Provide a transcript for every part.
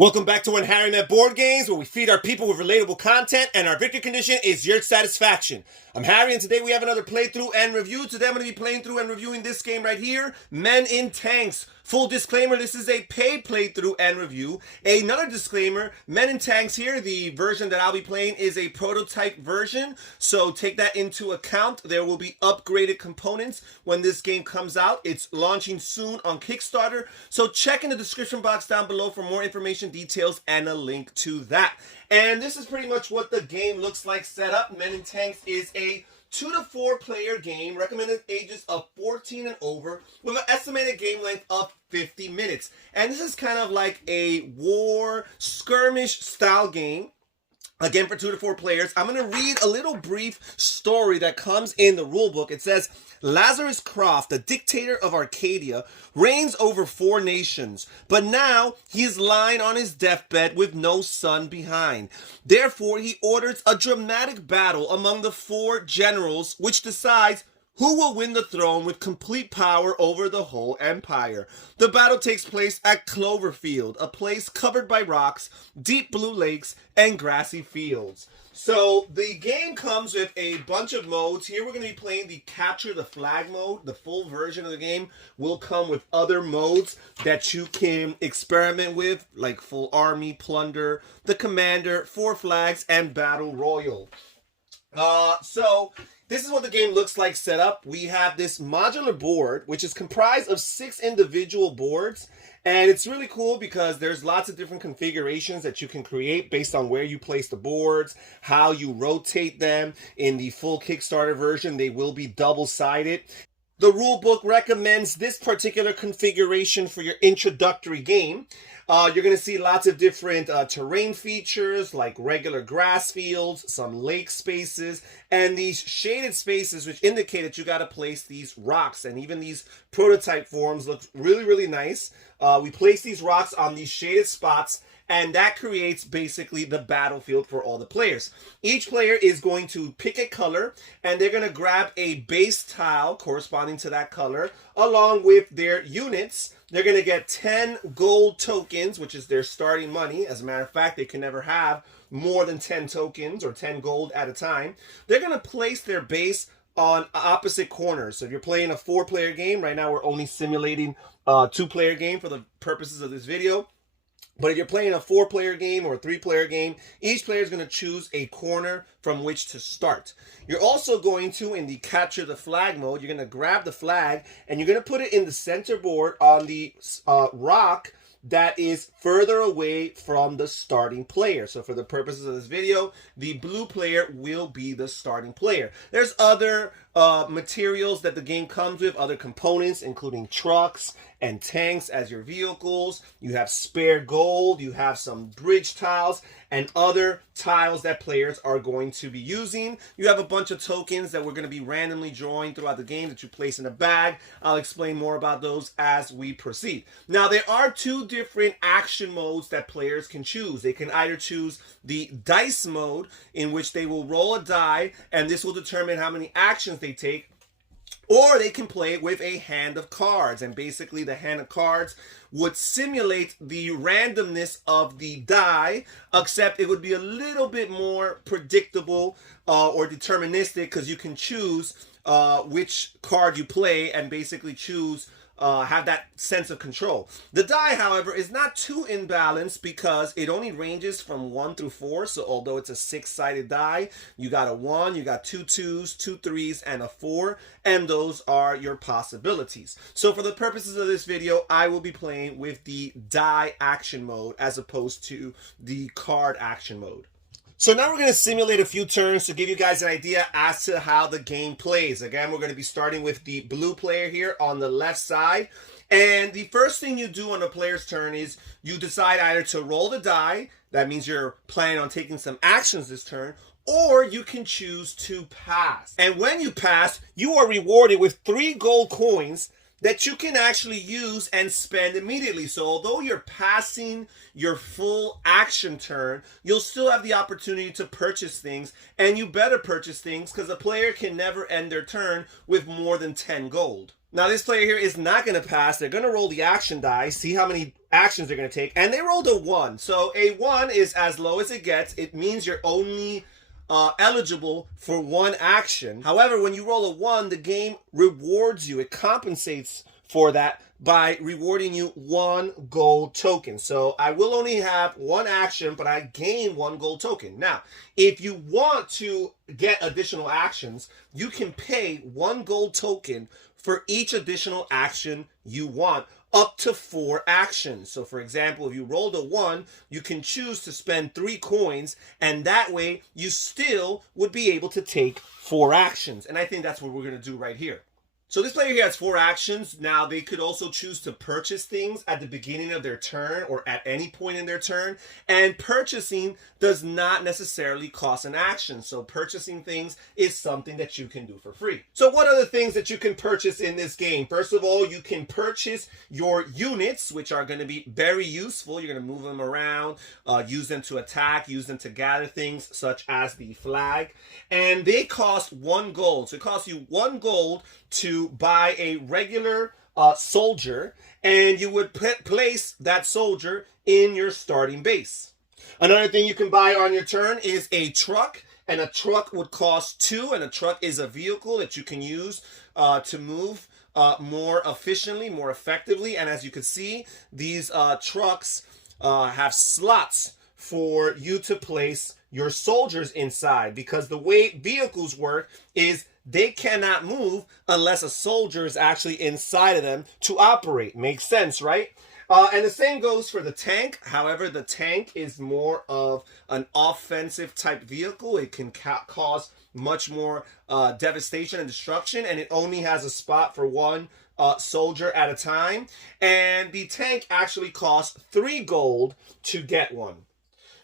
Welcome back to When Harry Met Board Games, where we feed our people with relatable content, and our victory condition is your satisfaction. I'm Harry, and today we have another playthrough and review. Today I'm going to be playing through and reviewing this game right here, Men in Tanks. Full disclaimer, this is a paid playthrough and review. Another disclaimer, Men in Tanks here, the version that I'll be playing is a prototype version, so take that into account. There will be upgraded components when this game comes out. It's launching soon on Kickstarter, so check in the description box down below for more information, details, and a link to that. And this is pretty much what the game looks like set up. Men in Tanks is a 2 to 4 player game, recommended ages of 14 and over, with an estimated game length of 50 minutes. And this is kind of like a war skirmish style game. Again, for 2 to 4 players. I'm going to read a little brief story that comes in the rulebook. It says, Lazarus Croft, the dictator of Arcadia, reigns over 4 nations, but now he is lying on his deathbed with no son behind. Therefore, he orders a dramatic battle among the 4 generals, which decides who will win the throne with complete power over the whole empire. The battle takes place at Cloverfield, a place covered by rocks, deep blue lakes, and grassy fields. So the game comes with a bunch of modes. Here we're going to be playing the Capture the Flag mode. The full version of the game will come with other modes that you can experiment with, like Full Army, Plunder, the Commander, 4 Flags, and Battle Royal. This is what the game looks like set up. We have this modular board, which is comprised of 6 individual boards. And it's really cool because there's lots of different configurations that you can create based on where you place the boards, how you rotate them. In the full Kickstarter version, they will be double-sided. The rulebook recommends this particular configuration for your introductory game. You're going to see lots of different terrain features like regular grass fields, some lake spaces, and these shaded spaces which indicate that you got to place these rocks. And even these prototype forms look really, really nice. We place these rocks on these shaded spots, and that creates basically the battlefield for all the players. Each player is going to pick a color, and they're going to grab a base tile corresponding to that color, along with their units. They're going to get 10 gold tokens, which is their starting money. As a matter of fact, they can never have more than 10 tokens or 10 gold at a time. They're going to place their base on opposite corners. So if you're playing a 4-player game, right now we're only simulating a 2-player game for the purposes of this video. But if you're playing a 4-player game or a 3-player game, each player is going to choose a corner from which to start. You're also going to, in the Capture the Flag mode, you're going to grab the flag and you're going to put it in the center board on the rock that is further away from the starting player. So for the purposes of this video, the blue player will be the starting player. There's other materials that the game comes with, other components, including trucks and tanks as your vehicles. You have spare gold, you have some bridge tiles, and other tiles that players are going to be using. You have a bunch of tokens that we're going to be randomly drawing throughout the game that you place in a bag. I'll explain more about those as we proceed. Now, there are 2 different action modes that players can choose. They can either choose the dice mode, in which they will roll a die, and this will determine how many actions they take, or they can play with a hand of cards. And basically the hand of cards would simulate the randomness of the die, except it would be a little bit more predictable or deterministic, because you can choose which card you play and basically choose have that sense of control. The die, however, is not too imbalanced because it only ranges from 1 through 4. So although it's a 6-sided die, you got a 1, you got 2 2s, 2 3s, and a 4, and those are your possibilities. So for the purposes of this video, I will be playing with the die action mode as opposed to the card action mode. So now we're going to simulate a few turns to give you guys an idea as to how the game plays. Again, we're going to be starting with the blue player here on the left side. And the first thing you do on a player's turn is you decide either to roll the die. That means you're planning on taking some actions this turn. Or you can choose to pass. And when you pass, you are rewarded with 3 gold coins that you can actually use and spend immediately. So although you're passing your full action turn, you'll still have the opportunity to purchase things, and you better purchase things because a player can never end their turn with more than 10 gold. Now this player here is not going to pass. They're going to roll the action die, see how many actions they're going to take, and they rolled a 1. So a 1 is as low as it gets. It means you're only eligible for 1 action. However, when you roll a 1, the game rewards you. It compensates for that by rewarding you 1 gold token. So I will only have 1 action, but I gain 1 gold token. Now, if you want to get additional actions, you can pay 1 gold token for each additional action you want, up to 4 actions. So for example, if you rolled a 1, you can choose to spend 3 coins, and that way you still would be able to take 4 actions. And I think that's what we're going to do right here. So this player here has 4 actions. Now they could also choose to purchase things at the beginning of their turn or at any point in their turn. And purchasing does not necessarily cost an action. So purchasing things is something that you can do for free. So what are the things that you can purchase in this game? First of all, you can purchase your units, which are going to be very useful. You're going to move them around, use them to attack, use them to gather things such as the flag. And they cost 1 gold. So it costs you 1 gold to buy a regular soldier, and you would place that soldier in your starting base. Another thing you can buy on your turn is a truck, and a truck would cost 2, and a truck is a vehicle that you can use to move more efficiently, more effectively. And as you can see, these trucks have slots for you to place your soldiers inside, because the way vehicles work is they cannot move unless a soldier is actually inside of them to operate. Makes sense, right? And the same goes for the tank. However, the tank is more of an offensive type vehicle. It can cause much more devastation and destruction, and it only has a spot for 1 soldier at a time. And the tank actually costs 3 gold to get one.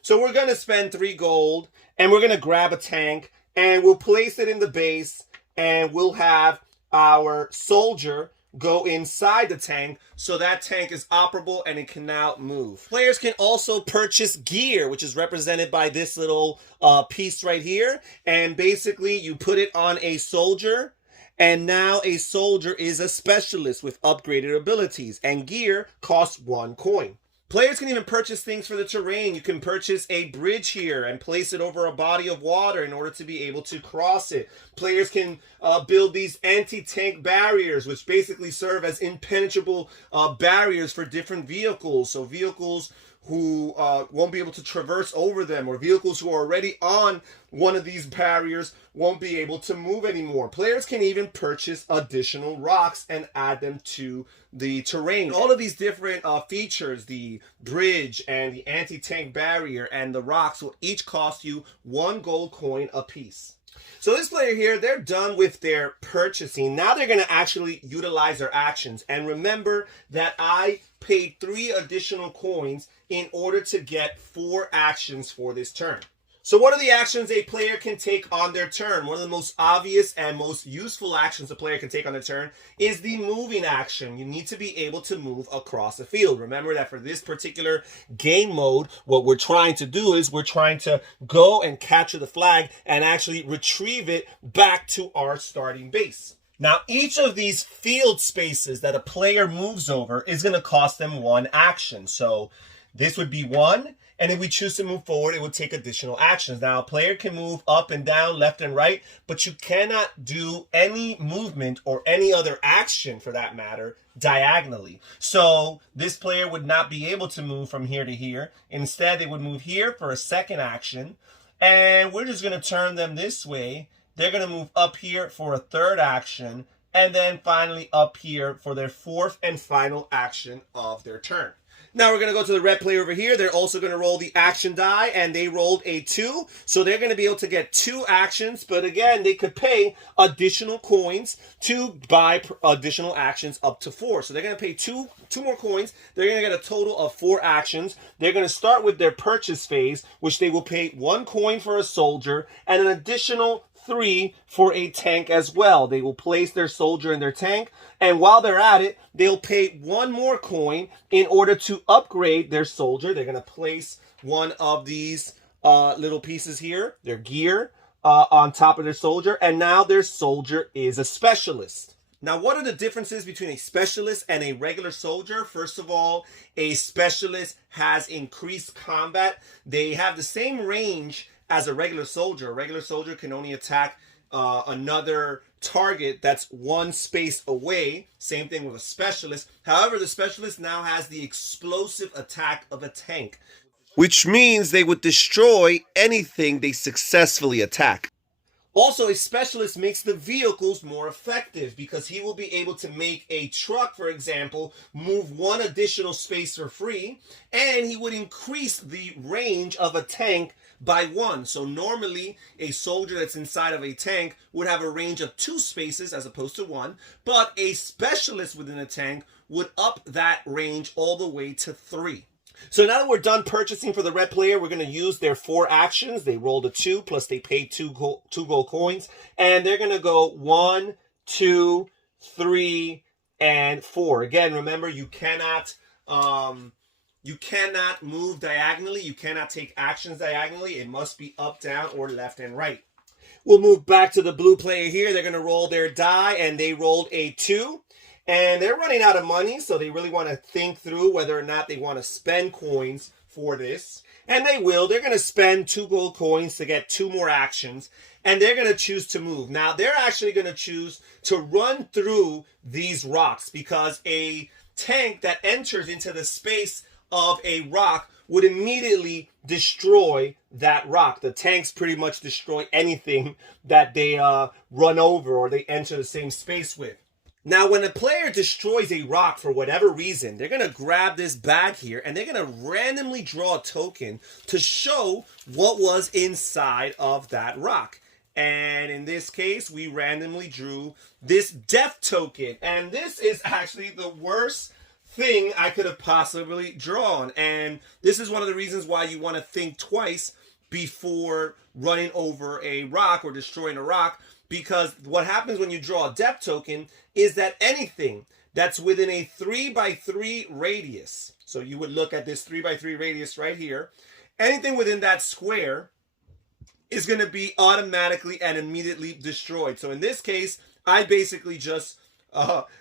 So we're going to spend 3 gold, and we're going to grab a tank, and we'll place it in the base, and we'll have our soldier go inside the tank, so that tank is operable and it can now move. Players can also purchase gear, which is represented by this little piece right here. And basically you put it on a soldier, and now a soldier is a specialist with upgraded abilities, and gear costs 1 coin. Players can even purchase things for the terrain. You can purchase a bridge here and place it over a body of water in order to be able to cross it. Players can build these anti-tank barriers, which basically serve as impenetrable barriers for different vehicles. So vehicles who won't be able to traverse over them, or vehicles who are already on one of these barriers won't be able to move anymore. Players can even purchase additional rocks and add them to the terrain. All of these different features, the bridge and the anti-tank barrier and the rocks, will each cost you 1 gold coin apiece. So this player here, they're done with their purchasing. Now they're going to actually utilize their actions. And remember that I paid 3 additional coins in order to get 4 actions for this turn. So what are the actions a player can take on their turn? One of the most obvious and most useful actions a player can take on their turn is the moving action. You need to be able to move across the field. Remember that for this particular game mode, what we're trying to do is we're trying to go and capture the flag and actually retrieve it back to our starting base. Now, each of these field spaces that a player moves over is going to cost them 1 action. So this would be 1. And if we choose to move forward, it would take additional actions. Now, a player can move up and down, left and right, but you cannot do any movement or any other action, for that matter, diagonally. So this player would not be able to move from here to here. Instead, they would move here for a 2nd action. And we're just going to turn them this way. They're going to move up here for a 3rd action. And then finally up here for their 4th and final action of their turn. Now we're going to go to the red player over here. They're also going to roll the action die, and they rolled a 2. So they're going to be able to get 2 actions, but again, they could pay additional coins to buy additional actions up to 4. So they're going to pay two more coins. They're going to get a total of 4 actions. They're going to start with their purchase phase, which they will pay 1 coin for a soldier and an additional 3 for a tank as well. They will place their soldier in their tank, and while they're at it, they'll pay 1 more coin in order to upgrade their soldier. They're going to place one of these little pieces here, their gear, on top of their soldier, and now their soldier is a specialist. Now, what are the differences between a specialist and a regular soldier? First of all, a specialist has increased combat. They have the same range as a regular soldier. A regular soldier can only attack another target that's one space away. Same thing with a specialist. However, the specialist now has the explosive attack of a tank, which means they would destroy anything they successfully attack. Also, a specialist makes the vehicles more effective because he will be able to make a truck, for example, move one additional space for free, and he would increase the range of a tank by one. So normally, a soldier that's inside of a tank would have a range of 2 spaces as opposed to 1, but a specialist within a tank would up that range all the way to 3. So now that we're done purchasing for the red player, we're going to use their 4 actions. They rolled a 2, plus they paid 2 gold coins. And they're going to go 1, 2, 3, and 4. Again, remember, you cannot move diagonally. You cannot take actions diagonally. It must be up, down, or left and right. We'll move back to the blue player here. They're going to roll their die, and they rolled a 2. And they're running out of money, so they really want to think through whether or not they want to spend coins for this. And they will. They're going to spend 2 gold coins to get 2 more actions. And they're going to choose to move. Now, they're actually going to choose to run through these rocks because a tank that enters into the space of a rock would immediately destroy that rock. The tanks pretty much destroy anything that they run over or they enter the same space with. Now, when a player destroys a rock for whatever reason, they're going to grab this bag here and they're going to randomly draw a token to show what was inside of that rock. And in this case, we randomly drew this death token. And this is actually the worst thing I could have possibly drawn. And this is one of the reasons why you want to think twice before running over a rock or destroying a rock. Because what happens when you draw a death token is that anything that's within a 3x3 radius, so you would look at this 3x3 radius right here, anything within that square is going to be automatically and immediately destroyed. So in this case, I basically just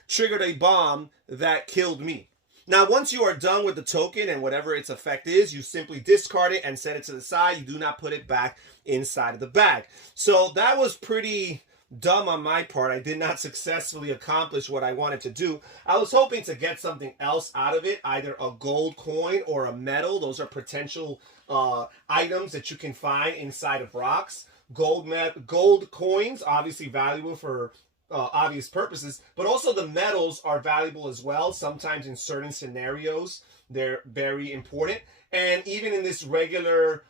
triggered a bomb that killed me. Now, once you are done with the token and whatever its effect is, you simply discard it and set it to the side. You do not put it back inside of the bag. So that was pretty dumb on my part. I did not successfully accomplish what I wanted to do. I was hoping to get something else out of it, either a gold coin or a medal. Those are potential items that you can find inside of rocks. Gold coins, obviously valuable for obvious purposes, but also the medals are valuable as well. Sometimes in certain scenarios, they're very important. And even in this regular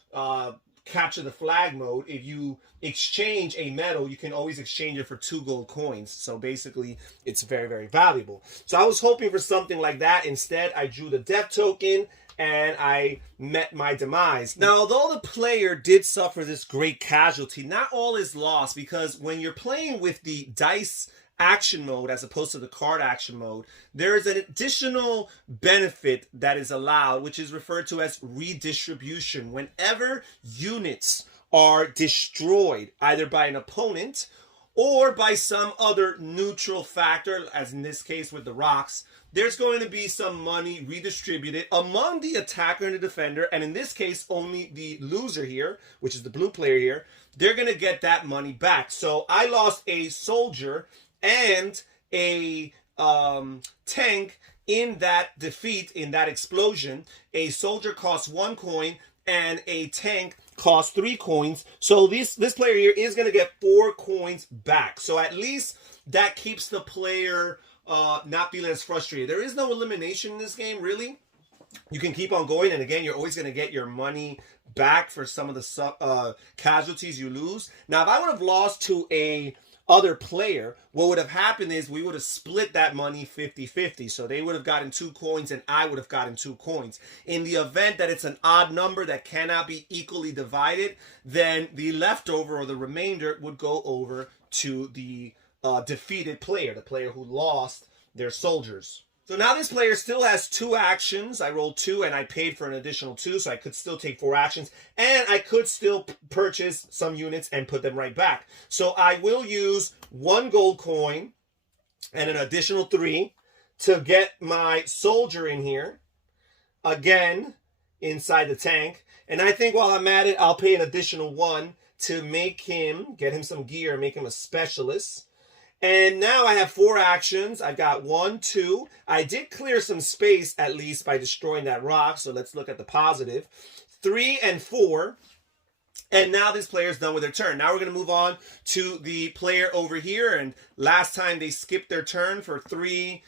capture the flag mode, if you exchange a medal, you can always exchange it for 2 gold coins. So basically, it's very, very valuable. So I was hoping for something like that. Instead, I drew the death token and I met my demise. Now, although the player did suffer this great casualty, not all is lost, because when you're playing with the dice action mode as opposed to the card action mode, there is an additional benefit that is allowed, which is referred to as redistribution. Whenever units are destroyed, either by an opponent or by some other neutral factor, as in this case with the rocks, there's going to be some money redistributed among the attacker and the defender, and in this case, only the loser here, which is the blue player here, they're going to get that money back. So I lost a soldier and a tank in that defeat, in that explosion. A soldier costs 1 coin and a tank costs 3 coins. So this player here is going to get 4 coins back. So at least that keeps the player not feeling as frustrated. There is no elimination in this game, really. You can keep on going, and again, you're always going to get your money back for some of the casualties you lose. Now, if I would have lost to a other player, what would have happened is we would have split that money 50-50. So they would have gotten 2 coins and I would have gotten 2 coins. In the event that it's an odd number that cannot be equally divided, then the leftover or the remainder would go over to the defeated player, the player who lost their soldiers. So now this player still has 2 actions. I rolled 2 and I paid for an additional 2, so I could still take 4 actions. And I could still purchase some units and put them right back. So I will use 1 gold coin and an additional 3 to get my soldier in here, again, inside the tank. And I think while I'm at it, I'll pay an additional 1 to make him, get him some gear, make him a specialist. And now I have 4 actions. I've got 1, 2. I did clear some space at least by destroying that rock. So let's look at the positive. 3 and 4. And now this player's done with their turn. Now we're going to move on to the player over here. And last time they skipped their turn for 3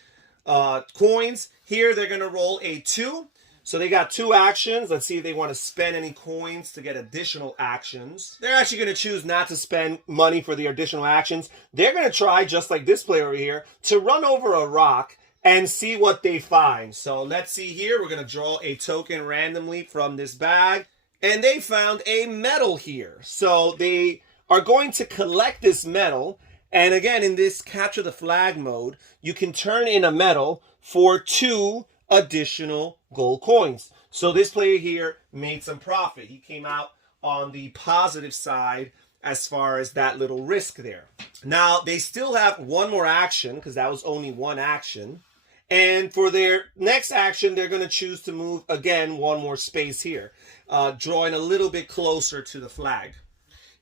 coins. Here they're going to roll a 2. So they got 2 actions. Let's see if they want to spend any coins to get additional actions. They're actually going to choose not to spend money for the additional actions. They're going to try, just like this player over here, to run over a rock and see what they find. So let's see here. We're going to draw a token randomly from this bag. And they found a medal here. So they are going to collect this medal. And again, in this capture the flag mode, you can turn in a medal for 2 additional gold coins. So this player here made some profit. He came out on the positive side as far as that little risk there. Now, they still have 1 more action because that was only 1 action. And for their next action, they're going to choose to move, again, 1 more space here, drawing a little bit closer to the flag.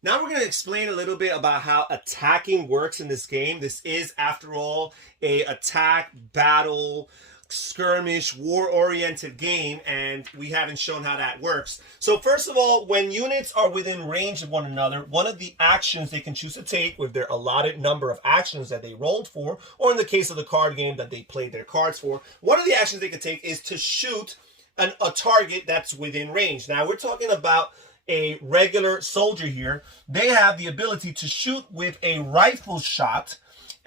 Now we're going to explain a little bit about how attacking works in this game. This is, after all, a attack, battle, skirmish, war-oriented game, and we haven't shown how that works. So first of all, when units are within range of one another, one of the actions they can choose to take with their allotted number of actions that they rolled for, or in the case of the card game that they played their cards for, one of the actions they can take is to shoot a target that's within range. Now we're talking about a regular soldier here. They have the ability to shoot with a rifle shot,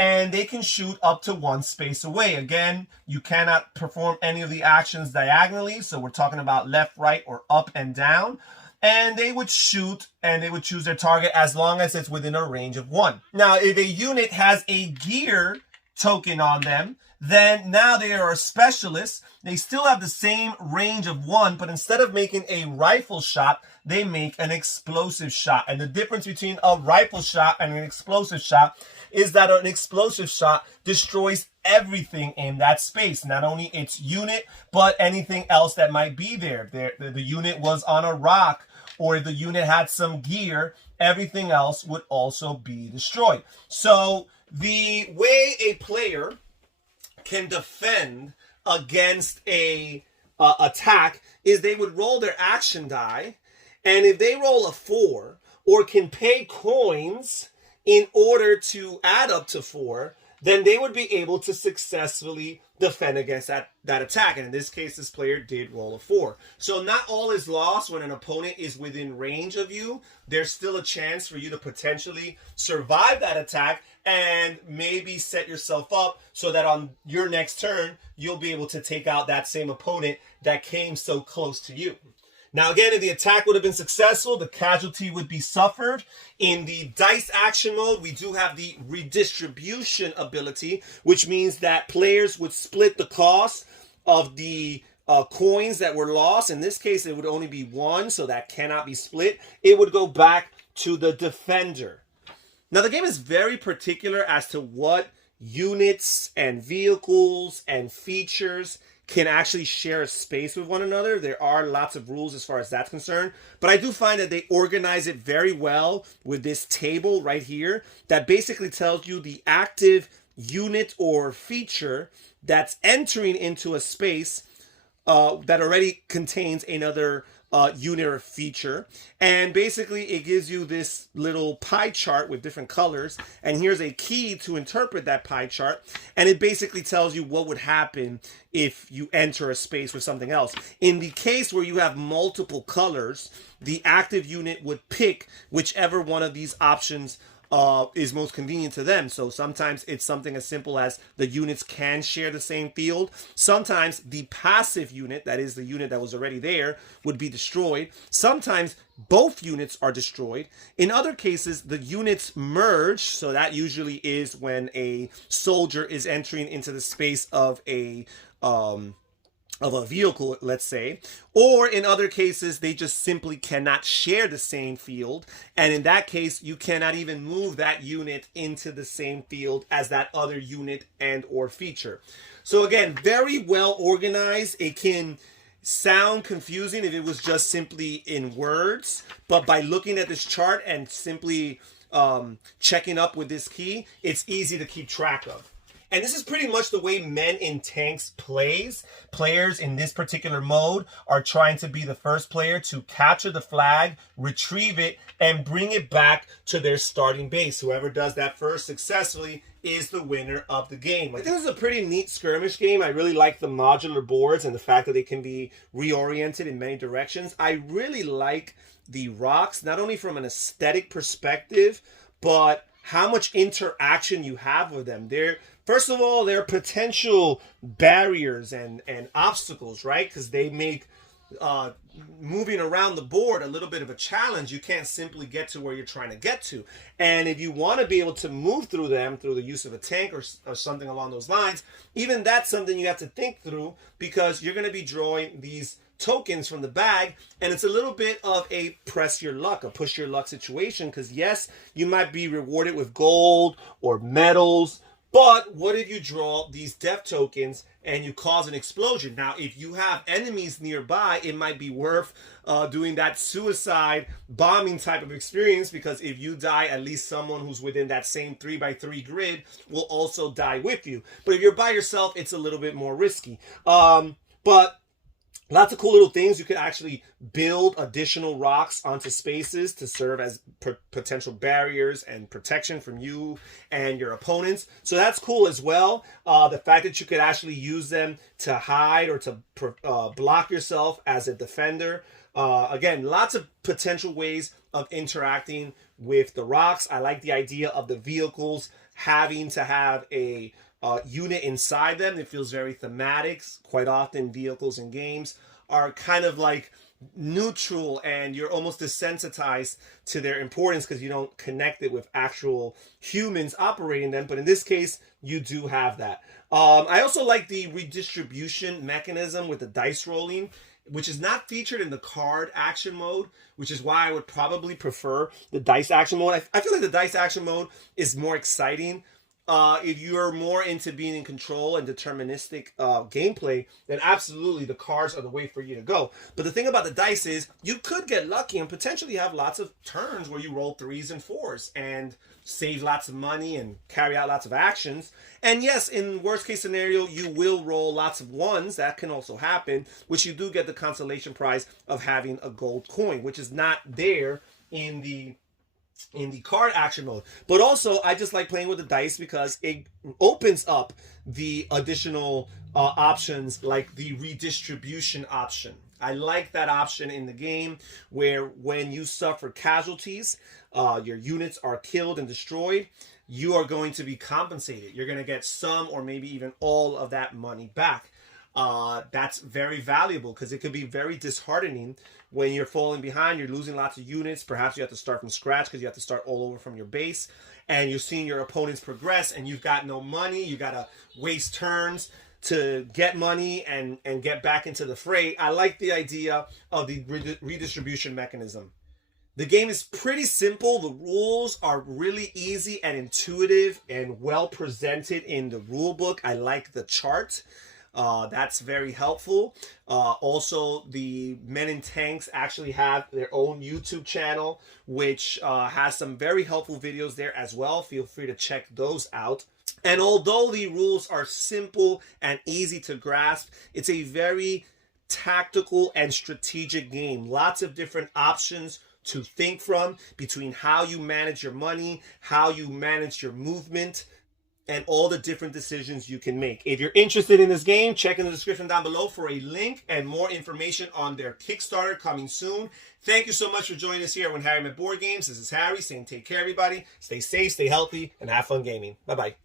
and they can shoot up to 1 space away. Again, you cannot perform any of the actions diagonally, so we're talking about left, right, or up and down. And they would shoot, and they would choose their target as long as it's within a range of 1. Now, if a unit has a gear token on them, then now they are a specialist. They still have the same range of 1, but instead of making a rifle shot, they make an explosive shot. And the difference between a rifle shot and an explosive shot is that an explosive shot destroys everything in that space. Not only its unit, but anything else that might be there. The unit was on a rock, or if the unit had some gear, everything else would also be destroyed. So the way a player can defend against a attack is they would roll their action die, and if they roll a 4 or can pay coins in order to add up to 4, then they would be able to successfully defend against that attack. And in this case, this player did roll a 4. So not all is lost when an opponent is within range of you. There's still a chance for you to potentially survive that attack and maybe set yourself up so that on your next turn, you'll be able to take out that same opponent that came so close to you. Now, again, if the attack would have been successful, the casualty would be suffered. In the dice action mode, we do have the redistribution ability, which means that players would split the cost of the coins that were lost. In this case, it would only be 1, so that cannot be split. It would go back to the defender. Now, the game is very particular as to what units and vehicles and features can actually share a space with one another. There are lots of rules as far as that's concerned, but I do find that they organize it very well with this table right here that basically tells you the active unit or feature that's entering into a space that already contains another unit or feature. And basically it gives you this little pie chart with different colors, and here's a key to interpret that pie chart, and it basically tells you what would happen if you enter a space with something else. In the case where you have multiple colors, the active unit would pick whichever one of these options is most convenient to them. So sometimes it's something as simple as the units can share the same field. Sometimes the passive unit, that is the unit that was already there, would be destroyed. Sometimes both units are destroyed. In other cases, the units merge. So that usually is when a soldier is entering into the space of a of a vehicle, let's say, or in other cases, they just simply cannot share the same field. And in that case, you cannot even move that unit into the same field as that other unit and or feature. So again, very well organized. It can sound confusing if it was just simply in words, but by looking at this chart and simply checking up with this key, it's easy to keep track of. And this is pretty much the way Men in Tanks plays. Players in this particular mode are trying to be the first player to capture the flag, retrieve it, and bring it back to their starting base. Whoever does that first successfully is the winner of the game. I think this is a pretty neat skirmish game. I really like the modular boards and the fact that they can be reoriented in many directions. I really like the rocks, not only from an aesthetic perspective, but how much interaction you have with them. First of all, they're potential barriers and obstacles, right? Because they make moving around the board a little bit of a challenge. You can't simply get to where you're trying to get to. And if you want to be able to move through them through the use of a tank or something along those lines, even that's something you have to think through, because you're going to be drawing these tokens from the bag, and it's a little bit of a press your luck, a push your luck situation, because yes, you might be rewarded with gold or medals, but what if you draw these death tokens and you cause an explosion? Now, if you have enemies nearby, it might be worth doing that suicide bombing type of experience, because if you die, at least someone who's within that same 3x3 grid will also die with you. But if you're by yourself, it's a little bit more risky. But lots of cool little things. You could actually build additional rocks onto spaces to serve as potential barriers and protection from you and your opponents. So that's cool as well. The fact that you could actually use them to hide or to block yourself as a defender. Again, lots of potential ways of interacting with the rocks. I like the idea of the vehicles having to have a unit inside them. It feels very thematic. Quite often vehicles in games are kind of like neutral, and you're almost desensitized to their importance because you don't connect it with actual humans operating them. But in this case, you do have that. I also like the redistribution mechanism with the dice rolling, which is not featured in the card action mode, which is why I would probably prefer the dice action mode. I feel like the dice action mode is more exciting. If you're more into being in control and deterministic gameplay, then absolutely the cards are the way for you to go. But the thing about the dice is you could get lucky and potentially have lots of turns where you roll 3s and 4s and save lots of money and carry out lots of actions. And yes, in worst case scenario, you will roll lots of 1s. That can also happen, which you do get the consolation prize of having a gold coin, which is not there in the card action mode. But also, I just like playing with the dice because it opens up the additional options, like the redistribution option. I like that option in the game, where when you suffer casualties, your units are killed and destroyed, you are going to be compensated. You're going to get some or maybe even all of that money back. That's very valuable because it could be very disheartening when you're falling behind, you're losing lots of units. Perhaps you have to start from scratch because you have to start all over from your base, and you're seeing your opponents progress and you've got no money. You got to waste turns to get money and get back into the fray. I like the idea of the redistribution mechanism. The game is pretty simple. The rules are really easy and intuitive and well presented in the rule book. I like the chart. That's very helpful. Also, the Men in Tanks actually have their own YouTube channel, which has some very helpful videos there as well. Feel free to check those out. And although the rules are simple and easy to grasp, it's a very tactical and strategic game. Lots of different options to think from between how you manage your money, how you manage your movement, and all the different decisions you can make. If you're interested in this game, check in the description down below for a link and more information on their Kickstarter coming soon. Thank you so much for joining us here on Harry Met Board Games. This is Harry saying take care, everybody. Stay safe, stay healthy, and have fun gaming. Bye-bye.